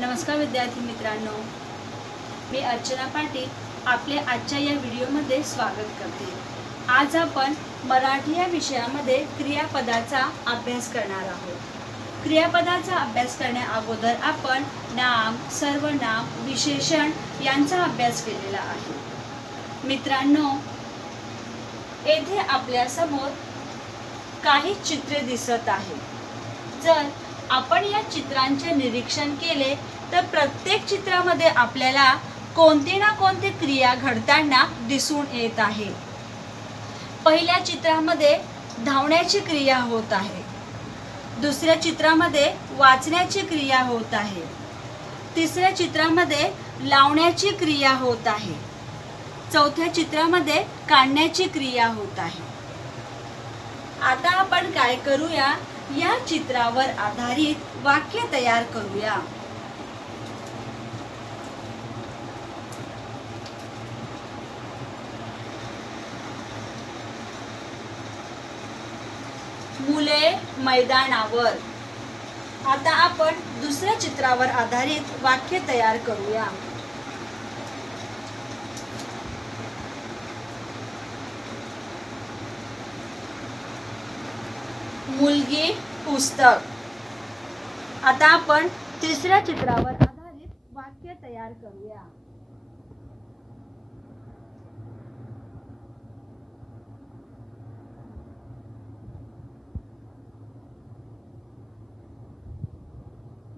नमस्कार विद्यार्थी मित्रांनो, मी अर्चना पाटील आपले आजच्या या व्हिडिओमध्ये स्वागत करते। आज आपण मराठी या विषयामध्ये क्रियापदाचा अभ्यास करणार आहोत। क्रियापदाचा अभ्यास करण्या अगोदर आपण नाम, सर्वनाम, विशेषण यांचा अभ्यास केलेला आहे। मित्रांनो, येथे आपल्या समोर काही चित्रे दिसत आहेत। जर आपण या चित्रांचे निरीक्षण केले तर प्रत्येक चित्रामध्ये आपल्याला कोणती ना कोणती क्रिया घडताना दिसून येत आहे। पहिल्या चित्रामध्ये धावण्याची क्रिया होत आहे, दुसऱ्या चित्रामध्ये वाचण्याची क्रिया होत आहे, तिसऱ्या चित्रामध्ये लावण्याची क्रिया होत आहे, चौथ्या चित्रामध्ये काढण्याची क्रिया होत आहे। आता आपण काय करूया, या चित्रावर आधारित वाक्य तयार करूया। मुले मैदानावर। आता आपण दुसऱ्या चित्रावर आधारित वाक्य तयार करूया। मुलगी पुस्तक। आता आपण तिसऱ्या चित्रावर आधारित वाक्य तयार करूया।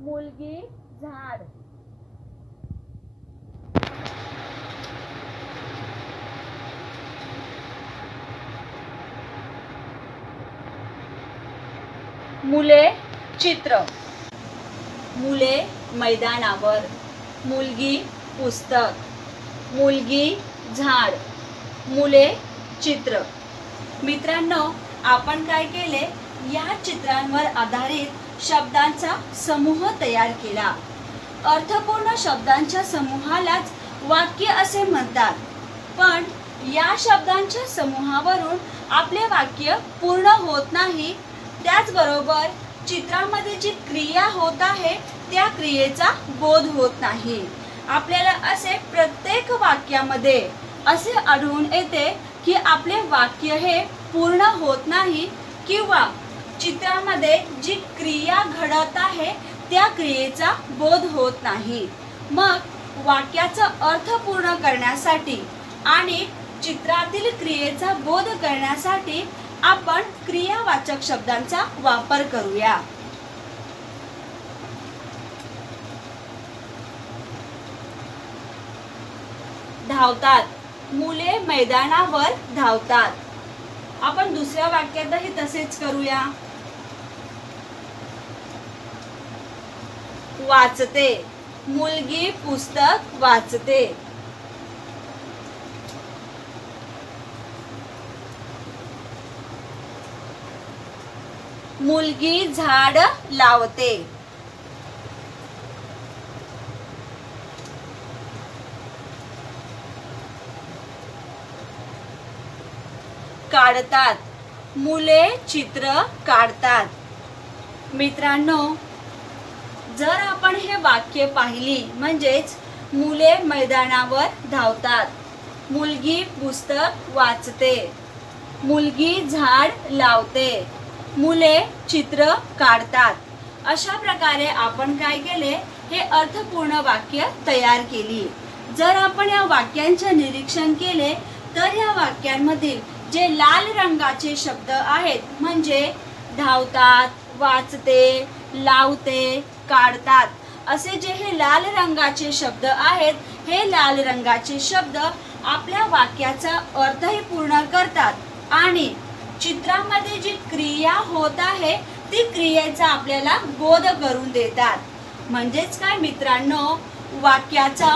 मुलगी झाड। मुले चित्र। मुले मैदानावर, मुलगी पुस्तक, मुलगी झाड, मुले चित्र। मित्रांनो, आपण काय केले, या चित्रांवर आधारित शब्दांचा समूह तयार केला। अर्थपूर्ण शब्दांच्या समूहालाच वाक्य असे म्हणतात, पण या शब्दांच्या समूहावरून आपले वाक्य पूर्ण होत नाही। त्याचबरोबर चित्रामध्ये जी क्रिया होत आहे त्या क्रियेचा बोध होत नाही। आपल्याला असे प्रत्येक वाक्यामध्ये असे आढळून येते की आपले वाक्य हे पूर्ण होत नाही किंवा चित्रामध्ये जी क्रिया घडत आहे त्या क्रियेचा बोध होत नाही। मग वाक्याचा अर्थ पूर्ण करण्यासाठी आणि चित्रातील क्रियेचा बोध करण्यासाठी आपण क्रियावाचक शब्दांचा वापर करूया। धावतात। मुले मैदानावर धावतात। आपण दुसऱ्या वाक्यातही तसेच करूया। वाचते। मुलगी पुस्तक वाचते। मुलगी झाड लावते। काढतात। मुले चित्र काढतात। मित्रांनो, जर आपण हे वाक्य पाहिली म्हणजेच मुले मैदानावर धावतात, मुलगी पुस्तक वाचते, मुलगी झाड लावते, मुले चित्र काढतात, अशा प्रकारे आपण काय केले, हे अर्थपूर्ण वाक्य तयार केली। जर आपण या वाक्यांचे निरीक्षण केले तर या वाक्यांमधील जे लाल रंगाचे शब्द आहेत म्हणजे धावतात, वाचते, लावते, काढतात, असे जे हे लाल रंगाचे शब्द आहेत, हे लाल रंगाचे शब्द आपल्या वाक्याचा अर्थही पूर्ण करतात आणि चित्रामध्ये जी क्रिया होत आहे ती क्रियेचा आपल्याला बोध करून देतात। म्हणजेच काय मित्रांनो, वाक्याचा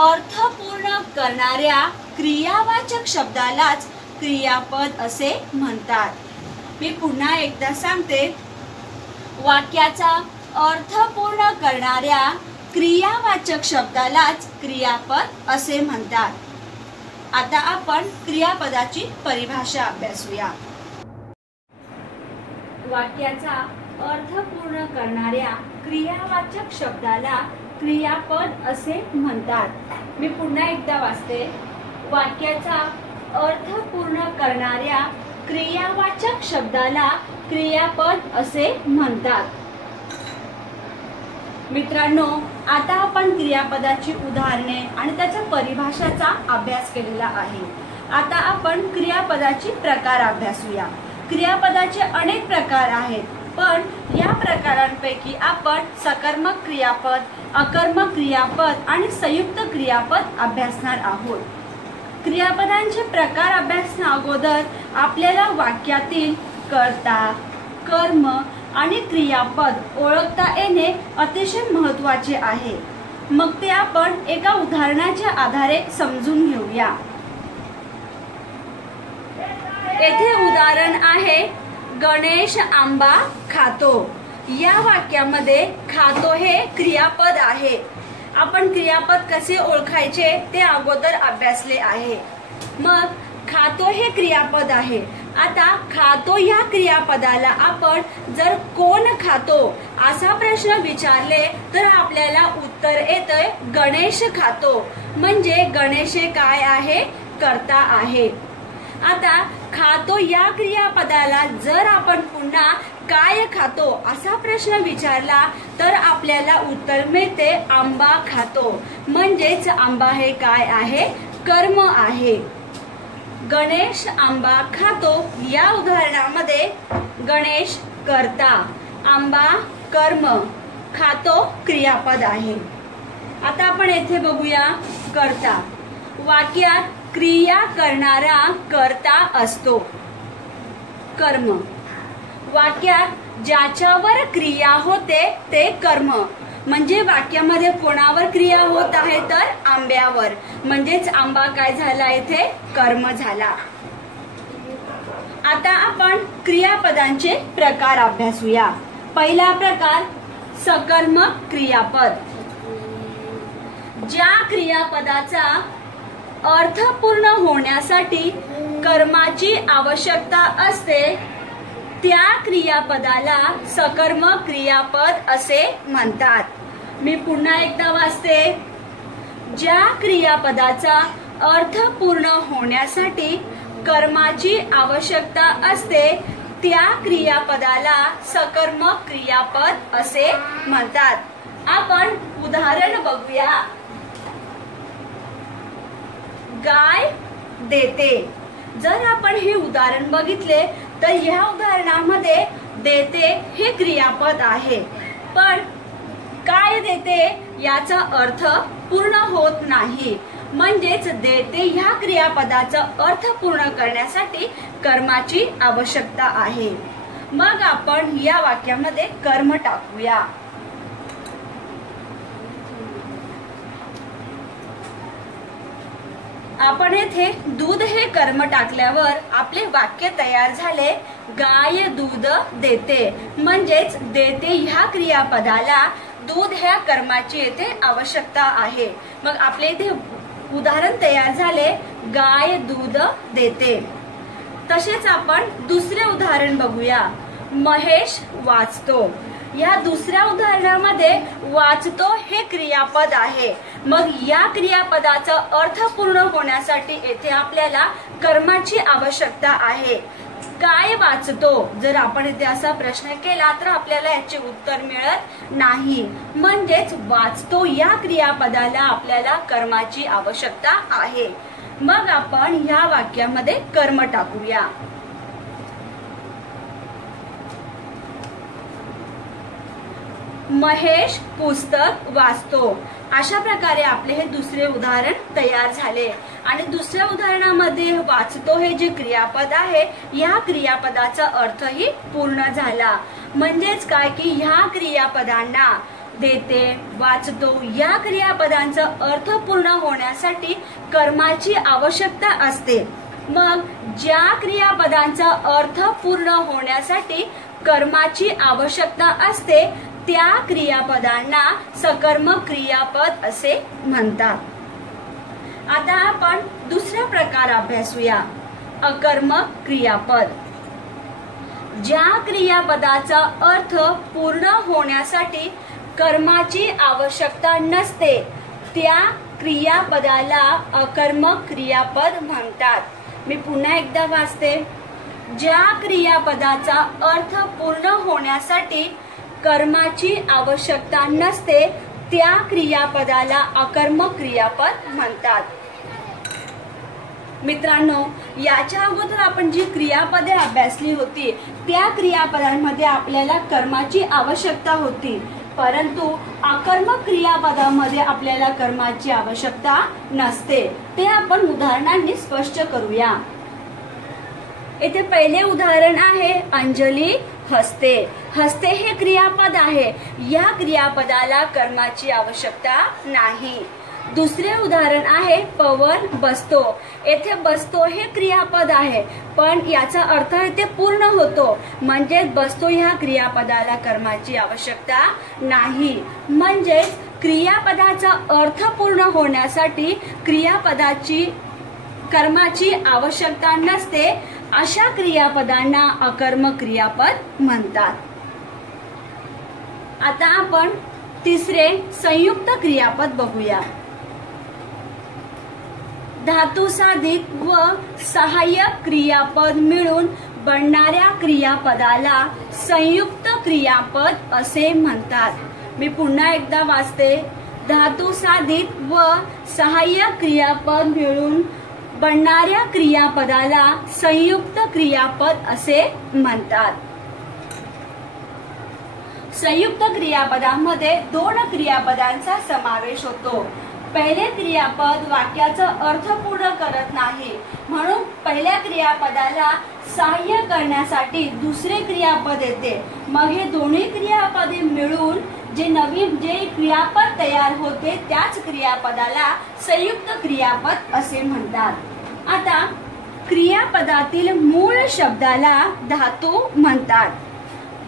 अर्थ पूर्ण करणाऱ्या क्रियावाचक शब्दालाच क्रियापद असे म्हणतात। मी पुन्हा एकदा सांगते, वाक्याचा अर्थ पूर्ण करणाऱ्या क्रियावाचक शब्दालाच क्रियापद असे म्हणतात। आता आपण क्रियापदाची परिभाषा अभ्यासूया। वाक्याचा अर्थ पूर्ण करणाऱ्या क्रियावाचक शब्दाला क्रियापद असे म्हणतात। मी पुन्हा एकदा वाचते। वाक्याचा अर्थ पूर्ण करणाऱ्या क्रियावाचक शब्दाला क्रियापद असे म्हणतात। मित्रांनो, आता आपण क्रियापदाची उदाहरणे आणि त्याच्या परिभाषाचा अभ्यास केलेला आहे। आता आपण क्रियापदाची प्रकार अभ्यासूया। क्रियापदाचे अनेक प्रकार आहेत, पण या प्रकारांपैकी आपण सकर्मक क्रियापद, अकर्मक क्रियापद आणि संयुक्त क्रियापद अभ्यासणार आहोत। क्रियापदांचे प्रकार अभ्यासण्या अगोदर आपल्याला वाक्यातील कर्ता, कर्म आणि क्रियापद ओळखता येणे अतिशय महत्त्वाचे आहे। मग ते आपण एका उदाहरणाच्या आधारे समजून घेऊया। येथे उदाहरण आहे, गणेश आंबा खातो। या वाक्यामध्ये खातो हे क्रियापद आहे। आपण क्रियापद कसे ओळखायचे ते अगोदर अभ्यासले आहे। मग खातो हे क्रियापद आहे। आता खातो या क्रियापदाला आपण जर कोण खातो असा प्रश्न विचारले तर आपल्याला उत्तर येतंय गणेश खातो। म्हणजे गणेश हे काय आहे? कर्ता आहे। आता खातो या क्रियापदाला जर आपण पुन्हा काय खातो असा प्रश्न विचारला तर आपल्याला उत्तर मिळते आंबा खातो। म्हणजेच आंबा हे काय आहे? कर्म आहे। गणेश आंबा खातो या उदाहरणामध्ये गणेश कर्ता, आंबा कर्म, खातो क्रियापद आहे। आता आपण येथे बघूया कर्ता। वाक्यात क्रिया करणारा कर्ता असतो, कर्म। वाक्यात ज्याच्यावर क्रिया होते ते कर्म। म्हणजे वाक्यामध्ये कोणावर क्रिया होत आहे? तर आंब्यावर। म्हणजेच आंबा काय झाला? इथे कर्म झाला। आता आपण क्रियापदांचे प्रकार अभ्यासूया। पहिला प्रकार सकर्मक क्रियापद। ज्या क्रियापदाचा अर्थ पूर्ण होण्यासाठी कर्माची आवश्यकता असते त्या क्रियापदाला सकर्मक क्रियापद असे म्हणतात। मी पुन्हा एकदा वाचते। ज्या क्रियापदाचा अर्थ पूर्ण होण्यासाठी कर्माची आवश्यकता असते त्या क्रियापदाला सकर्मक क्रियापद असे म्हणतात। आपण उदाहरण बघूया। गाय देते। जर आपण हे उदाहरण बघितले तर या उदाहरणामध्ये देते हे क्रियापद आहे, पण काय देते याचा अर्थ पूर्ण होत नाही। म्हणजेच देते ह्या क्रियापदाचा अर्थ पूर्ण करण्यासाठी कर्माची आवश्यकता आहे। मग आपण या वाक्यामध्ये कर्म टाकूया। आपण येथे दूध हे कर्म टाकल्यावर आपले वाक्य तयार झाले, गाय दूध देते। म्हणजेच देते ह्या क्रियापदाला दूध ह्या कर्माची येथे आवश्यकता आहे। मग आपले इथे उदाहरण तयार झाले, गाय दूध देते। तसेच आपण दुसरे उदाहरण बघूया। महेश वाचतो। या दुसऱ्या उदाहरणामध्ये वाचतो हे क्रियापद आहे। मग या क्रियापदाचा अर्थ पूर्ण होण्यासाठी येथे आपल्याला कर्माची आवश्यकता आहे। काय वाचतो? जर आपण इथे असा प्रश्न केला तर आपल्याला याचे उत्तर मिळत नाही। म्हणजेच वाचतो या क्रियापदाला आपल्याला कर्माची आवश्यकता आहे। मग आपण ह्या वाक्यामध्ये कर्म टाकूया। महेश पुस्तक वाचतो। अशा प्रकारे आपले हे दुसरे उदाहरण तयार झाले। आणि दुसऱ्या उदाहरणामध्ये वाचतो हे जे क्रियापद आहे या क्रियापदाचा अर्थही पूर्ण झाला। म्हणजेच काय की ह्या क्रियापदांना देते, वाचतो या क्रियापदांचा अर्थ पूर्ण होण्यासाठी कर्माची आवश्यकता असते। मग ज्या क्रियापदांचा अर्थ पूर्ण होण्यासाठी कर्माची आवश्यकता असते त्या क्रियापदांना सकर्मक क्रियापद असे म्हणतात। आता आपण दुसरा प्रकार अभ्यासूया, अकर्मक क्रियापद। ज्या क्रियापदाचा अर्थ पूर्ण होण्यासाठी कर्माची आवश्यकता नसते त्या क्रियापदाला अकर्मक क्रियापद म्हणतात. मी पुन्हा एकदा वाचते. ज्या क्रियापदाचा अर्थ पूर्ण होण्यासाठी कर्माची आवश्यकता नसते त्या क्रियापदाला अकर्मक क्रियापद म्हणतात. मित्रांनो, याच्या अगोदर आपण जी क्रियापदे अभ्यासली होती त्या क्रियापदांमध्ये आपल्याला कर्माची आवश्यकता होती, परंतु अकर्मक क्रियापदामध्ये आपल्याला कर्माची आवश्यकता नसते. ते आपण उदाहरणांनी स्पष्ट करूया. येथे पहिले उदाहरण आहे अंजली हसते. हसते हे क्रियापद आहे. या क्रियापदाला कर्माची आवश्यकता नाही. दुसरे उदाहरण आहे पवन बसतो. येथे बसतो हे क्रियापद आहे, पण याचा अर्थ येथे पूर्ण होतो, म्हणजे बसतो ह्या क्रियापदाला कर्माची आवश्यकता नाही. म्हणजेच क्रियापदाचा अर्थ पूर्ण होण्यासाठी क्रियापदाची कर्माची आवश्यकता नसते अशा क्रियापदांना अकर्मक क्रियापद म्हणतात. आता आपण तिसरे संयुक्त क्रियापद बघूया. धातुसाधित व सहाय्यक क्रियापद मिळून बनणाऱ्या क्रियापदाला संयुक्त क्रियापद असे म्हणतात. मी पुन्हा एकदा वाचते. धातुसाधित व सहाय्यक क्रियापद मिळून बनणाऱ्या क्रियापदाला संयुक्त क्रियापद असे म्हणतात. संयुक्त क्रियापदामध्ये दोन क्रियापदांचा समावेश होतो. पहिले क्रियापद वाक्याचा अर्थ पूर्ण करत नाही, म्हणून पहिल्या क्रियापदाला सहाय्य करण्यासाठी दुसरे क्रियापद येते. मग हे दोन्ही क्रियापदे मिळून जे क्रियापद तयार होते त्याच क्रियापदाला संयुक्त क्रियापद असे म्हणतात. आता क्रियापदातील मूळ शब्दाला धातू म्हणतात.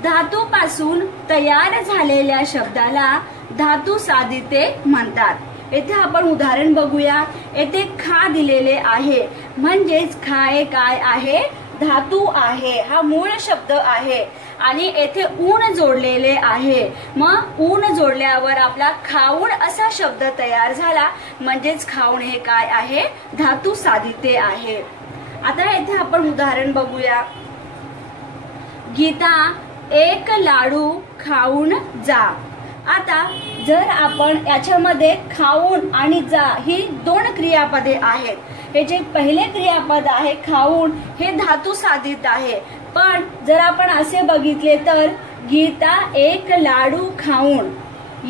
धातूपासून तयार झालेल्या शब्दाला धातुसाधिते म्हणतात. येथे आपण उदाहरण बघूया. येथे खा दिलेले आहे, म्हणजेच खाय काय आहे? धातू आहे. हा मूळ शब्द आहे आणि येथे ऊन जोडलेले आहे. मग ऊन जोडल्यावर आपला खाऊन असा शब्द तयार झाला, म्हणजेच खाऊन हे काय आहे? धातुसाधिते आहे. आता येथे आपण उदाहरण बघूया. गीता एक लाडू खाऊन जा. आता जर आपण याच्यामध्ये खाऊन आणि जा ही दोन क्रियापदे आहेत. हे जे पहिले क्रियापद आहे खाऊन हे धातुसाधित आहे, पण जर आपण असे बघितले तर गीता एक लाडू खाऊन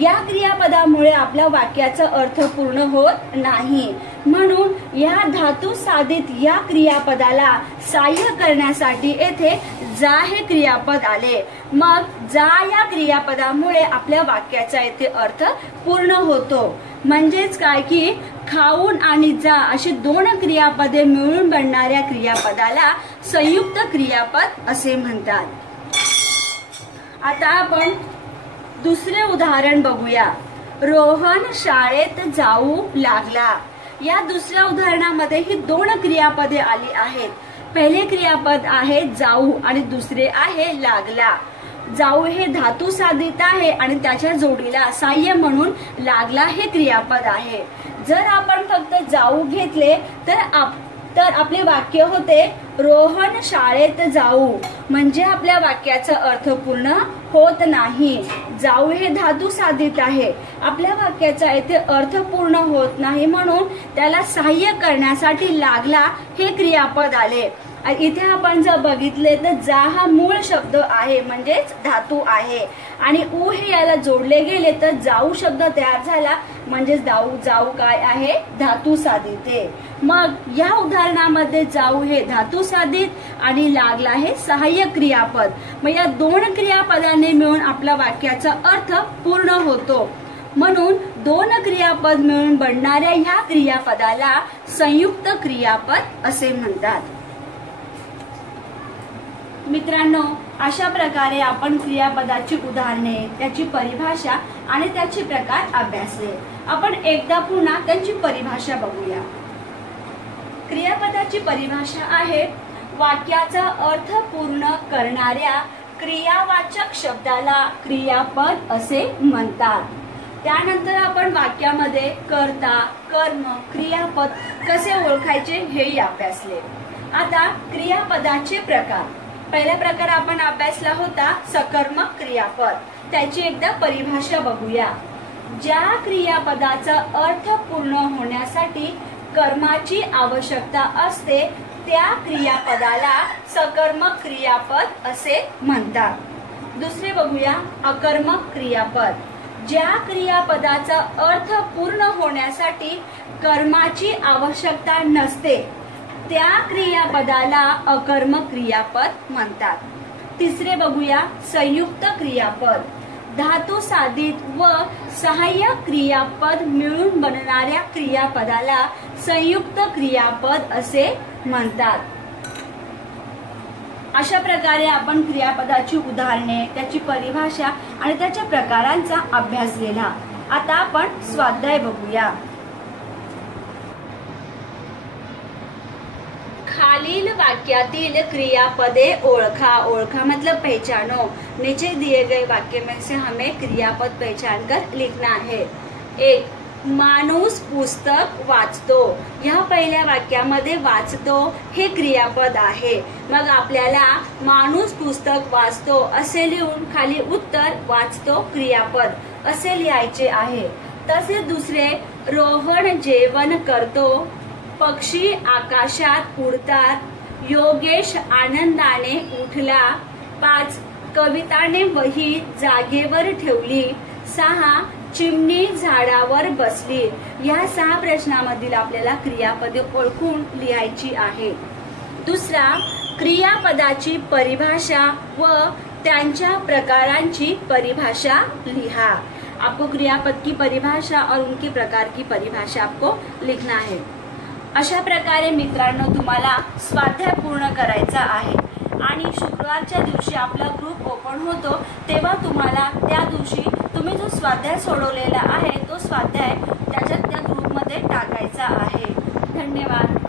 या क्रियापदामुळे आपल्या वाक्याचा अर्थ पूर्ण होत नाही. म्हणून या धातुसाधित या क्रियापदाला सहाय्य करण्यासाठी येथे जा हे क्रियापद आले. मग जा या क्रियापदामुळे आपल्या वाक्याचा येथे अर्थ पूर्ण होतो. म्हणजेच काय की खाऊन आणि जा अशी दोन क्रियापदे मिळून बनणाऱ्या क्रियापदाला संयुक्त क्रियापद असे म्हणतात. आता आपण दुसरे उदाहरण बघूया. रोहन शाळेत जाऊ लागला. या दुसऱ्या उदाहरणामध्ये ही दोन क्रियापदे आली आहेत. पहिले क्रियापद आहे जाऊ आणि दुसरे आहे लागला. जाऊ हे धातुसाधित आहे आणि त्याच्या जोडीला सहाय्य म्हणून लागला हे क्रियापद आहे. जर आपण फक्त जाऊ घेतले तर आपले वाक्य होते रोहन शाळेत जाऊ, म्हणजे आपल्या वाक्याचा अर्थ पूर्ण होत नाही. जाऊ हे धातुसाधित आहे, आपल्या वाक्याचा येथे अर्थ पूर्ण होत नाही, म्हणून त्याला सहाय्य करण्यासाठी लागला हे क्रियापद आले. इथे आपण जर बघितले तर जा हा मूळ शब्द आहे, म्हणजेच धातू आहे, आणि उ हे याला जोडले गेले तर जाऊ शब्द तयार झाला, म्हणजेच जाऊ काय आहे? धातुसाधिते. मग या उदाहरणामध्ये जाऊ हे धातुसाधित आणि लागला हे सहाय्यक क्रियापद. मग या दोन क्रियापदांनी मिळून आपला वाक्याचा अर्थ पूर्ण होतो. म्हणून दोन क्रियापद मिळून बनणाऱ्या ह्या क्रियापदाला संयुक्त क्रियापद असे म्हणतात. मित्रांनो, अशा प्रकारे आपण क्रियापदाची उदाहरणे, त्याची परिभाषा आणि त्याचे प्रकार अभ्यासले. आपण एकदा पुन्हा त्यांची परिभाषा बघूया. क्रियापदाची परिभाषा आहे वाक्याचा अर्थ पूर्ण करणाऱ्या क्रियावाचक शब्दाला क्रियापद असे म्हणतात। त्यानंतर आपण वाक्यामध्ये कर्ता, कर्म, क्रियापद कसे ओळखायचे हेही अभ्यासले। आता क्रियापदाचे प्रकार, पहिला प्रकार आपण अभ्यासला होता सकर्मक क्रियापद। त्याची एकदा परिभाषा बघूया। ज्या क्रियापदाचा अर्थ पूर्ण होण्यासाठी कर्माची आवश्यकता असते त्या क्रियापदाला सकर्मक क्रियापद असे म्हणतात। दुसरे बघूया अकर्मक क्रियापद। ज्या क्रियापदाचा अर्थ पूर्ण होण्यासाठी कर्माची आवश्यकता नसते त्या क्रियापदाला अकर्मक क्रियापद म्हणतात। तिसरे बघूया संयुक्त क्रियापद। धातू साधित व सहाय्यक क्रियापद मिळून बनणाऱ्या क्रियापदाला संयुक्त क्रियापद असे म्हणतात। अशा प्रकारे आपण क्रियापदाची उदाहरणे, त्याची परिभाषा आणि त्याच्या प्रकारांचा अभ्यास केला। आता आपण स्वाध्याय बघूया। खालील वाक्यातील क्रियापदे ओळखा। ओळखा मतलब पहचानो। नीचे दिए गए वाक्य में से हमें क्रियापद पहचान कर लिखना है। एक, माणूस पुस्तक वाचतो। या पहिल्या वाक्यामध्ये वाचतो हे क्रियापद आहे। मग आपल्याला माणूस पुस्तक वाचतो असे लिहून खाली उत्तर वाचतो क्रियापद असे लिहायचे आहे। तसेच दुसरे, रोहन जेवण करतो, पक्षी आकाशात उडतात, योगेश आनंदाने उठला। 5, कविताने वही जागेवर ठेवली। 6, चिमणी झाडावर बसली। या 6 प्रश्नामधील आपल्याला क्रियापदे ओळखून लिहायची आहे। दूसरा, क्रियापदाची परिभाषा व त्यांच्या प्रकारांची परिभाषा लिहा। आपको क्रियापद की परिभाषा और उनके प्रकार की परिभाषा आपको लिखना है। अशा प्रकारे मित्रांनो तुम्हाला स्वाध्याय पूर्ण करायचा आहे आणि शुक्रवारच्या दिवशी आपला ग्रुप ओपन होतो तेव्हा तुम्हाला त्या दिवशी तुम्ही जो स्वाध्याय सोडवलेला आहे तो स्वाध्याय त्याच्यात त्या ग्रुपमध्ये टाकायचा आहे। धन्यवाद।